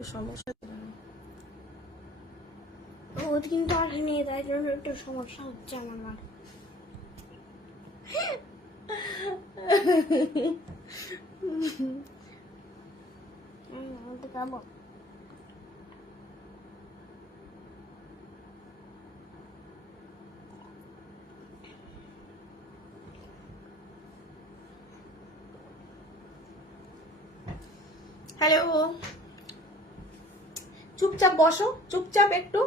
সমস্যা ছিল না। ও কিন্তু আর নিয়ে তাই জন্য একটু সমস্যা হচ্ছে আমার। খাবো হ্যালো, চুপচাপ বসো, চুপচাপ একটু।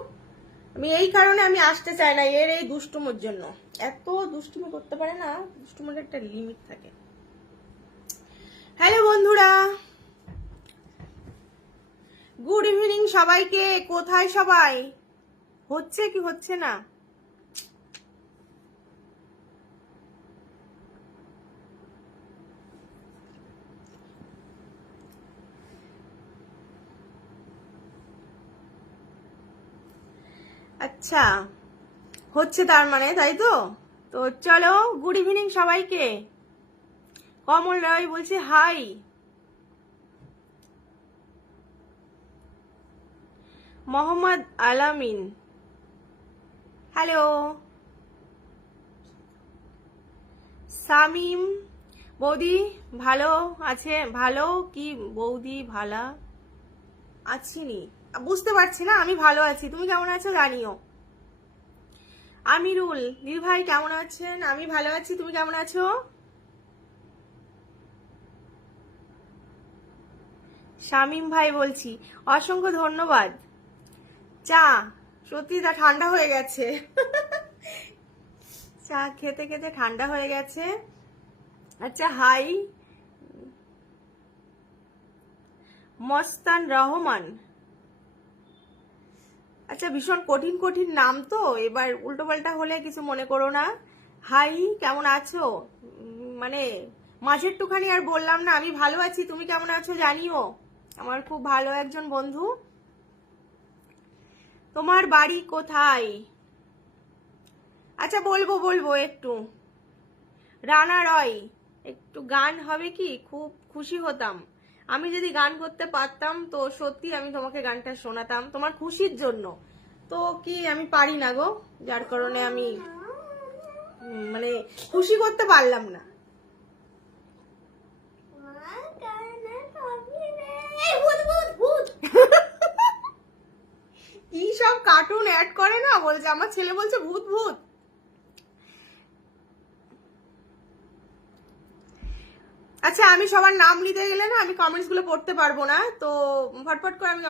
আমি এই কারণে আমি আসতে চাই না, এর এই দুষ্টুমির জন্য। এত দুষ্টুমি করতে পারে না, দুষ্টুমির একটা লিমিট থাকে। হ্যালো বন্ধুরা, গুড ইভিনিং সবাইকে। কোথায় সবাই? হচ্ছে কি হচ্ছে না? আচ্ছা, হচ্ছে তার মানে, তাই তো? তো চলো, গুড ইভিনিং সবাইকে। কমল রায় বলছে হাই। মোহাম্মদ আলামিন, হ্যালো। সামিম, বৌদি ভালো আছে? ভালো কি বৌদি? ভালো আছিনি, বুঝতে পারছি না। আমি ভালো আছি, তুমি কেমন আছো জানিও। আমিরুল, দিদি ভাই কেমন আছেন? আমি ভালো আছি, তুমি কেমন আছো? শামিম ভাই বলছি, অসংখ্য ধন্যবাদ। চা সত্যি তা ঠান্ডা হয়ে গেছে। চা খেতে খেতে ঠান্ডা হয়ে গেছে। আচ্ছা, হাই মস্তান রহমান। আচ্ছা, ভীষণ কঠিন কঠিন নাম তো, এবার উল্টো পাল্টা হলে কিছু মনে করো না। হাই, কেমন আছো? মানে মাঝেরটুখানি আর বললাম না, আমি ভালো আছি, তুমি কেমন আছো জানিও। আমার খুব ভালো একজন বন্ধু। তোমার বাড়ি কোথায়? আচ্ছা, বলবো বলবো একটু। রানা রয়, একটু গান হবে কি? খুব খুশি হতাম। আমি যদি গান করতে পারতাম তো সত্যি আমি তোমাকে গানটা শোনাতাম তোমার খুশির জন্য। তো কি আমি পারি না গো, যার কারণে আমি মানে খুশি করতে পারলাম না। কি সব কার্টুন অ্যাড করে না, বলছে আমার ছেলে বলছে ভূত ভূত। আচ্ছা, আমি সবার নাম নিতে গেলে না আমি কমেন্টস গুলো পড়তে পারবো না, তো ফটফট করে আমি